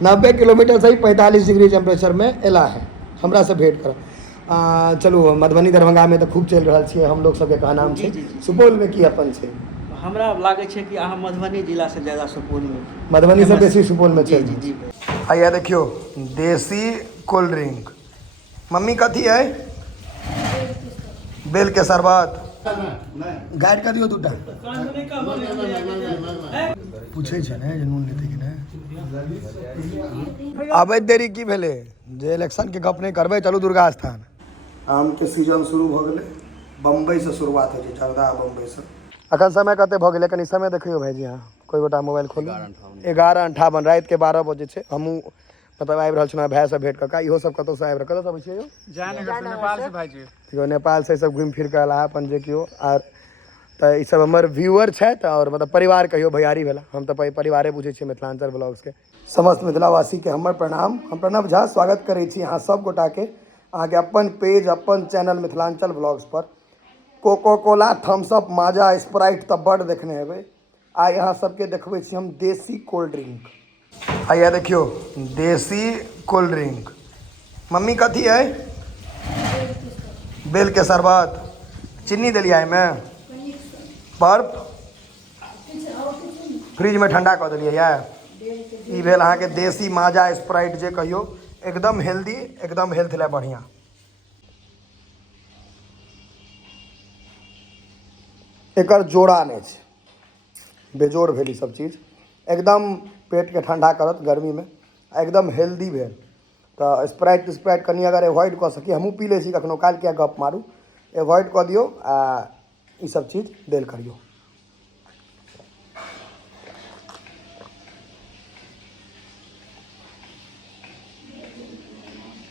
90 kilometre से ही 45 degree temperature में एला है हमरा से भेंट कर। चलू मधुबनी दरभंगा में तो खूब चल रहा है, हम लोग सबके कहा नाम है। सुपौल में की अपन है? हमरा लागे छै कि अहाँ मधुबनी जिला से ज्यादा सुपौल में, मधुबनी से बेसी सुपौल में चल। जी। आइए देखियो देसी कोल्ड ड्रिंक। मम्मी कथी है? बेल के शरबत। गाइड कर दियो दूटा पूछे छै ने जे नून लेते कि नहीं। आबे देरी की भेले जे इलेक्शन के गप नहीं करबे। चलू दुर्गा स्थान। आम के सीजन शुरू भ गेले, बम्बई से शुरुआत हो छै, जर्दा बम्बई से। अखन समय कते भ गेले कनी समय देखियो भाईजी। हाँ कोई गोटा मोबाइल खोलू। 11:58 रात के 12 बजे छै। हमू मतलब आबि रहल छलहुँ भाई से भेंट कऽ। इहो सब कतौ से आबि रहल, कतौ से आबै छियै यौ? जयनगर से, नेपाल से भाईजी। देखियो नेपाल से सब घूमि फिर के अला अपन जे कियो आर तो ई सब हमर व्यूअर छथि और मतलब परिवार कहियो भैयारी भेला। हम तो परिवारे बुझे छियै मिथिलांचल ब्लॉग्स के। समस्त मिथिलावासी के हमर प्रणाम। हम प्रणव झा स्वागत करै छी अहाँ सब गोटा के अहाँ के अपन पेज अपन चैनल मिथिलांचल ब्लॉग्स पर। कोको कोला थम्स अप माजा स्प्राइट तो बड़ देखने हेबै। आइ अहाँ सबके देखबै छी हम देसी कोल्ड ड्रिंक। आइए देखियो देसी कोल्ड ड्रिंक। मम्मी कथी है? बेल के शरबत। चीनी देलिए में? बर्फ फ्रिज में ठंडा कर दिलिए ये। ई भेल अहाँ के देसी माजा स्प्राइट जे कहियो, एकदम हेल्दी, एकदम हेल्थ ले बढ़िया। एकर जोड़ा नहीं छै, बेजोड़ भेल सब चीज। एकदम पेट के ठंडा करत गर्मी में, एकदम हेल्दी भेल। तो स्प्राइट कनी अगर एवॉइड कर सकी, हमहूँ पी ले छी कखनो काल के गप मारू, एवॉइड कर दियो आ ई सब चीज देल करियो।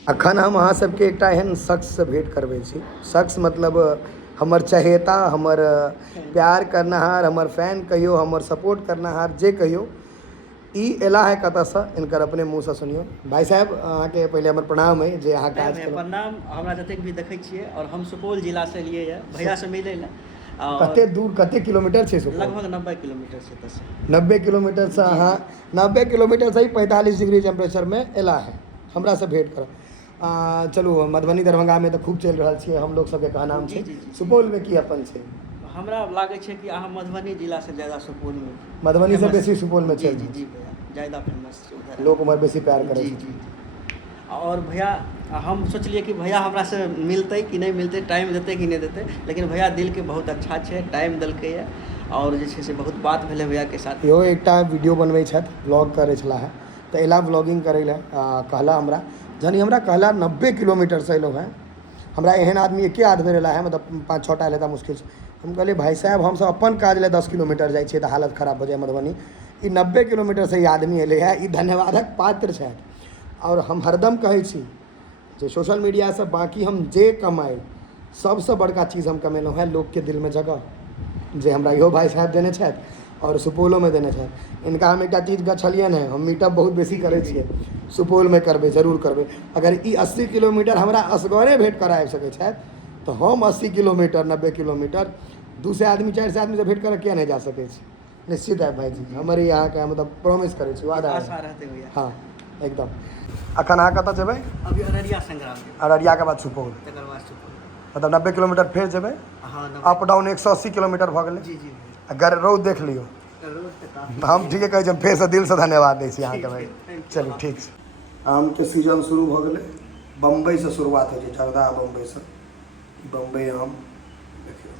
अखन हम अहाँ सबके एकटा एहन शख्स से भेंट करबै छी। शख्स मतलब हमर चहेता, हमर प्यार करनाहार, हमर फैन कहियो, हमर सपोर्ट करनाहार जे कहियो। ई एला है कतऽ से, इनकर अपने मुँह से सुनियो। भाई साहब अहाँ के पहले हमर प्रणाम है जे अहाँ काज केलहुँ। प्रणाम। हमरा जतेक भी देखै छियै और हम सुपौल जिला से एलियै है भैया से मिलै लए। कते दूर कते किलोमीटर छै सुपौल? लगभग 90 किलोमीटर से। 90 किलोमीटर से अहाँ 90 किलोमीटर से ही 45 डिग्री टेम्परेचर में एला है हमरा से भेंट कर। चलू मधुबनी दरभंगा में तो खूब चल रहा है, हम लोग सबके कहा नाम है। सुपौल में की अपन है? हमरा लागे छै कि अहाँ मधुबनी जिला से ज्यादा सुपौल में, मधुबनी से बेसी सुपौल में चल। जी भैया ज्यादा फेमस छै उधर, लोग उमर बेसी प्यार करे। जी। और भैया हम सोचलिए कि भैया हमरा से मिलते कि नहीं मिलते, टाइम देते कि नहीं देते, लेकिन भैया दिल के बहुत अच्छा है, टाइम दिलके है और जे छै से बहुत बात भेले भैया के साथ। यो एकटा वीडियो बनबै छथि, ब्लॉग करे छला है तो एला ब्लॉगिंग करे ले कहला हमरा। जहन हमरा कहला 90 किलोमीटर से एलो है, हमरा एहन आदमी एके आदमी रहला है, मतलब 5-6 टा लेता मुश्किल से। हम कहलिए भाई साहब हम सब अपन काज ले 10 किलोमीटर जाइ छियै तो हालत खराब हो जाए मधुबनी, ई 90 किलोमीटर से ई आदमी एले है, ई धन्यवादक पात्र छथि। और हम हरदम कहै छी जे सोशल मीडिया से बाकी हम जे कमाई सबसे बड़का चीज़ हम कमेलहुँ है लोग के दिल में जगह, जे हमरा इहो भाई साहब देने छथि और सुपौलो में देने छथि। इनका हम एकटा चीज गछलियन है, हम मीटअप बहुत बेसी करे छियै, सुपौल में करबै जरूर करबै। अगर ई 80 किलोमीटर हमरा असगरे भेंट करा आबि सकै छथि तो हम 80 किलोमीटर 90 किलोमीटर 2 से आदमी 4 से आदमी से भेंट करे किया नहीं जा सकै छी? निश्चित है भाई जी, हमारे यहाँ के मतलब प्रॉमिस करे छी, वादा रहते भैया। हाँ एकदम। अखन अहाँ कतऽ जेबै? अभी अररिया संग्राम, अररिया के बाद सुपौल, तकर बाद सुपौल, मतलब 90 किलोमीटर फिर जेबै। हाँ अप डाउन 180 किलोमीटर भऽ गेलै। जी। अगर रौद देख लियो हम ठीके कहै छी, हम फेर से दिल से धन्यवाद दै छी अहाँके भाई। चलू ठीक छै। आम के सीजन शुरू भऽ गेलै, बम्बई से शुरुआत होइ छै, जर्दा बम्बई से। बम्बई आम देखियो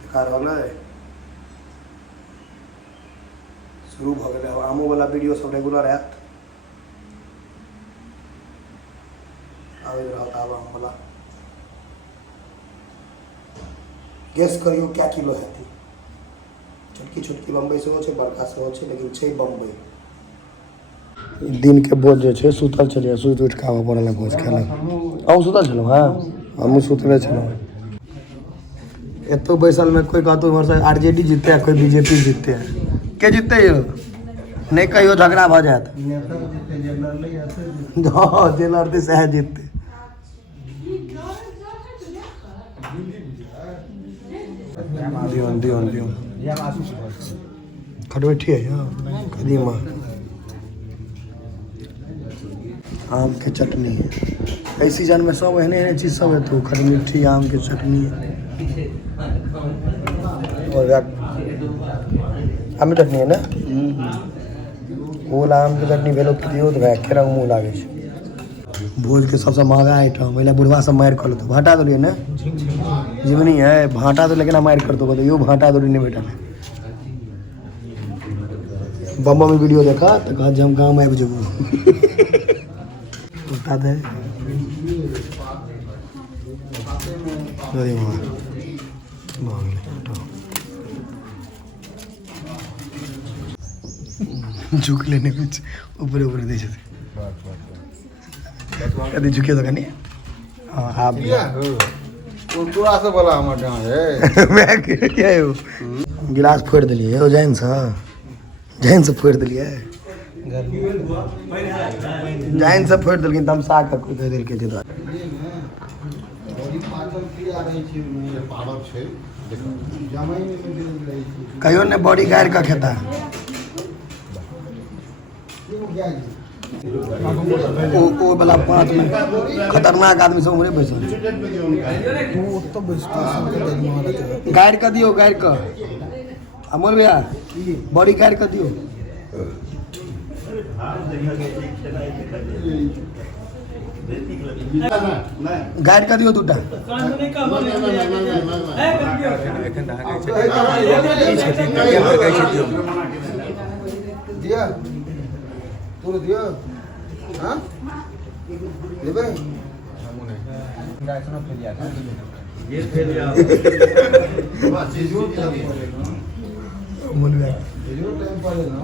देखा रहल है, शुरू भऽ गेलै। आमो वाला वीडियो सब रेगुलर आयत, आबैत रहत आब आम वाला। गेस करियो क्या किलो हेतै? छोटकी छोटकी बम्बई सेहो छै, बड़का सेहो छै, लेकिन छै बम्बई। दिन के भोज जे छै सुतल छलियै, सुत उठि कऽ आबऽ पड़ल भोज खाय लए। अहूँ सुतल छलहुँ? हाँ हमहूँ सुतले छलहुँ। एतौ बैसल में कोई कहतौ इम्हर से आरजेडी जीतते, कोई बीजेपी जीतते। के जीतते यौ? नहीं कहियो झगड़ा भऽ जायत। हाँ जे लड़तै सएह जीततै। दियौन खटमिठी है कदीमा, आम के चटनी है। इस सीजन में सब एहने चीज़ सब है, तो खटमिठी, आम के चटनी और आम चटनी है ना, ओल आम के चटनी भेलो दियो तो भाई रंग मुँह लागे छै। भोज के सबसे महंगा आइटम पहले बुढ़वा सब मारि कर लेते, भाटा दौड़िए ना जीवनी है, भाटा तो लेकिन मारि कर दो यो भाटा दौड़ी नहीं बेटा है। बम्बा में वीडियो देखा तो कहा हम गाँव में आबि जेबू बता दे झुक लेने कुछ ऊपर ऊपर दे कभी झुके तो कहीं हाँ आप से बोला हमारे है मैं क्या है गिलास फोड़ दिलिए हो जैन से फोड़ दिलिए जैन से फोड़ दिल तमसा के कुछ दिल के दे कहियो ने बॉडी गायर का खेता ओ वाला पाँच में खतरनाक आदमी सब उमरे बैसल गायर का दियो, गायर का अमोल भैया बॉडी गायर का दियो। गायर का दियो दूटा दिया तू दिया हां लेबे ये फेल दिया बस जीजू मोल गया जीजू टाइम पर ना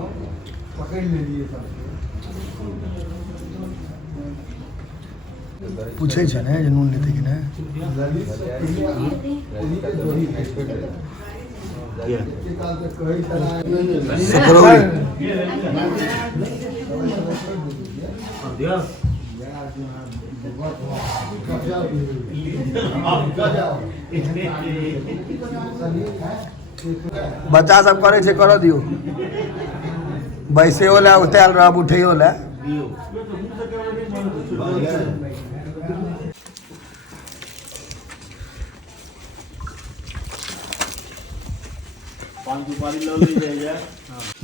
पकड़ ले लिए सब पूछे छ ने जे नून लेते कि ना बच्चा सब करे छे करो दियो बैसे होला उताल रह उठे होला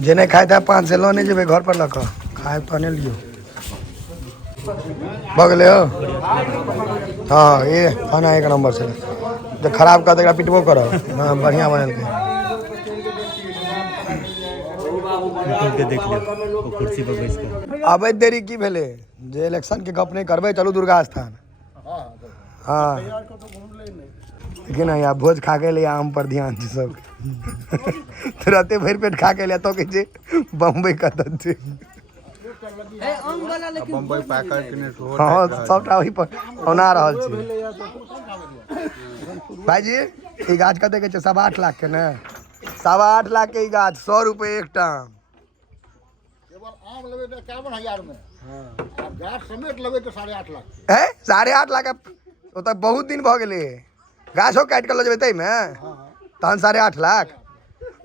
जेने खाए था 5 से लोने जेबे घर पर लक खाए पने लियो बगले हो हाँ ये खाना एक नंबर से तो खराब कर देगा पिटबो करो हाँ बढ़िया बनल के देख लियो कुर्सी पर बैस के अबे देरी की भेले जे इलेक्शन के गप नहीं करबे चलू दुर्गा स्थान हाँ लेकिन यार भोज खा के लिए आम पर ध्यान छै सब तुरंते भर पेट खा के लिया तो के बम्बई कतन छै बम्बई पैकेट ने हाँ सबटा वही पर औना रहल छै भाईजी ई गाछ कते के छै 8.5 लाख के ने 8.5 लाख के ई गाछ 100 रुपए एक टाम केवल आम लेबे त 51000 में हां गाछ समेत लेबे त 8.5 लाख है 8.5 लाख ओ त बहुत दिन भ गेले गाछो काट के ल जेबै तै में तहन 8.5 लाख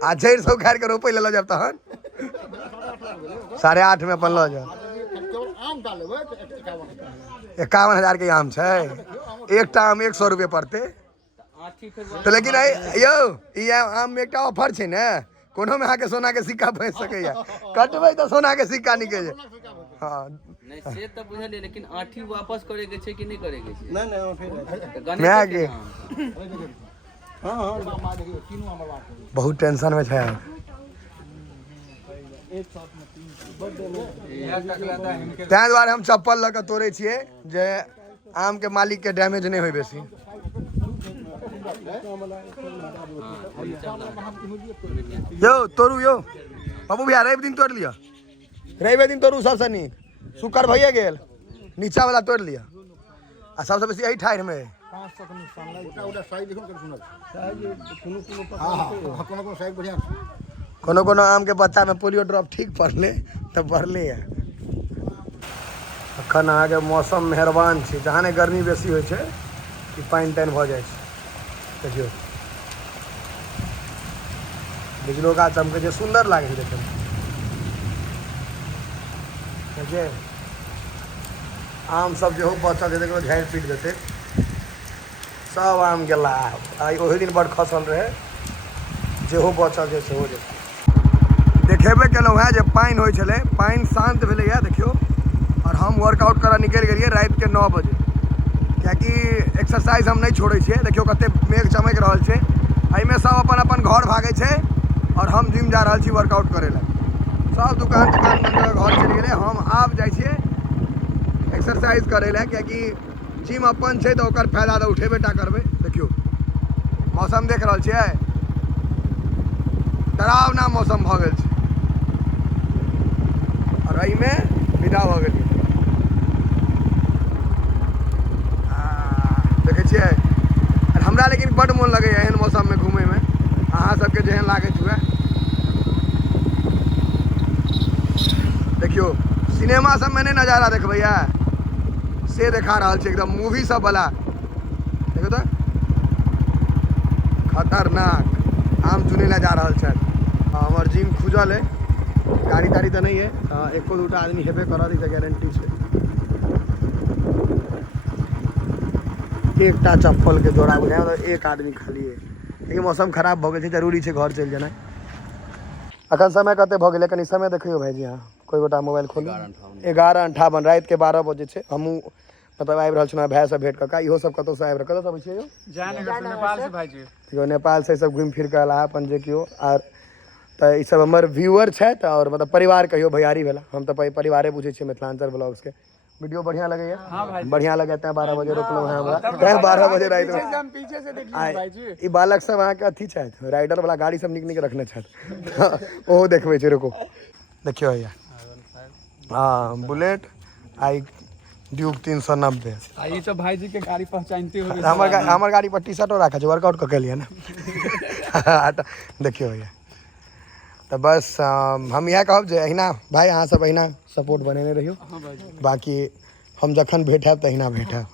आ जड़ सब खाड़ के रोपै ले ल जब तहन 8.5 में अपन ल जा केवल आम डाल लेबे त 51,000 के आम छै एक टा आम 100 रुपए पड़ते तो लेकिन यो ई आम में एकटा ऑफर छै ने कोनो में आके सोना के सिक्का फंस सकैया कटबै तो सोना के सिक्का निकल हां नहीं से त बुझलिए लेकिन आठी वापस करे के छै कि नहीं करे के छै नहीं फिर मैं आगे हां बहुत टेंशन में छै तै दुआरे हम चप्पल ल के तोड़े छिए जे आम के मालिक के डैमेज नहीं होय बेसी यो तोड़ू यो बाबू भैया रवि दिन तोड़ लिया रवि दिन तोड़ू सबसे नीक शुक्र भैया गेल नीचा वाला तोड़ लिया आ सबसे बेसी यही ठाढ़ में कोनो कोनो आम के बच्चा में पोलियो ड्रॉप ठीक पड़ले तो बढ़ले है अखन अहाँ के मौसम मेहरबान छै जहाँ ने गर्मी बेसी होइ छै कि पानि तानि भऽ जाइ छै देखियौ बिजलोका चमकै छै, सुन्दर लागै छै देखैमे। देखिए आम सब जेहो बचल छै देखो झाड़ि पीट देतै, सब आम गेला। आइ ओहि दिन बड़ खसल रहे, जेहो बचल छै सेहो जेतै। देखेबे केलहुँ हेँ जे पानि होइ छलै, पानि शान्त भेलैए देखियौ। और हम वर्कआउट करऽ निकलि गेलियै राति के 9 बजे, किएकि एक्सरसाइज हम नहीं छोड़ै छियै। देखियौ कते मेघ चमक रहल छै, एहिमे सब अपन अपन घर भागै छै और हम जिम जा रहल छी वर्कआउट करै लए। सब दुकान बंद कऽ घर चलि गेलै, हम आब जाइ छियै एक्सरसाइज करै लए, किएकि जिम अपन छै तऽ ओकर फायदा तऽ उठेबे टा करबै। देखियौ मौसम देख रहल छियै, डरावना मौसम भऽ गेल छै और एहिमे विदा भऽ गेलियै। देखै छियै हमरा लेकिन बड्ड मोन लगैए एहन मौसममे घूमैमे, अहाँ सबके जेहन लागैत हुए। देखियो सिनेमा सबमे नहीं नज़ारा देखबै से देखा रहल छै, एकदम मूवी सब वाला। देखो तो खतरनाक आम चुनै लए जा रहल छथि। हमर जिम खुजल है, गाड़ी ताड़ी तो नहीं है, एको दूटा आदमी हेबे करत, ई तऽ गारंटी छै। एकटा चप्पल के जोड़ा बुझाय मतलब एक आदमी खाली है। लेकिन मौसम खराब भऽ गेल छै, जरूरी छै घर चलि जेनाइ। अखन समय कते भऽ गेलै कनि समय देखियौ भाईजी अहाँ, कोई गोटा मोबाइल खोलू। 11:58 राति के 12 बजे छै। हमहूँ मतलब आबि रहल छलहुँ भाइ से भेंट कऽ के। इहो सब कतौ से आबि कतौ से अबै छियै यौ? नेपाल से भाईजी। यो नेपाल से सब घुमि फिर के अला अपन जे कियो आर तऽ ई सब हमर व्यूअर छथि और मतलब परिवार कहियो भैयारी भेला। हम तऽ परिवारे बुझै छियै मिथिलांचल ब्लॉग्स के। वीडियो बढ़िया लगैया? बढ़िया लगे तैं 12 बजे रोकलहुँ हैं हमरा, तैं 12 बजे राति में। पीछे से देखिए भाईजी, ई बालक सब अहाँके अथी छथि, राइडर वाला गाड़ी सब नीक नीक रखने छथि। ओहो देखबै छै, रुको देखियो भैया। हाँ बुलेट आई ड्यूक 390। ई सब भाईजी के गाड़ी पहचानते हो। हमर गाड़ी पर टी शर्टो राखा छै, वर्कआउट कऽ के लिए ना। देखियो भैया तो बस हम इएह कहब जे अहिना भाई अहाँ सब अहिना सपोर्ट बनेने रहियो। बाकी हम जखन भेट हैब तहिना भेट हैब।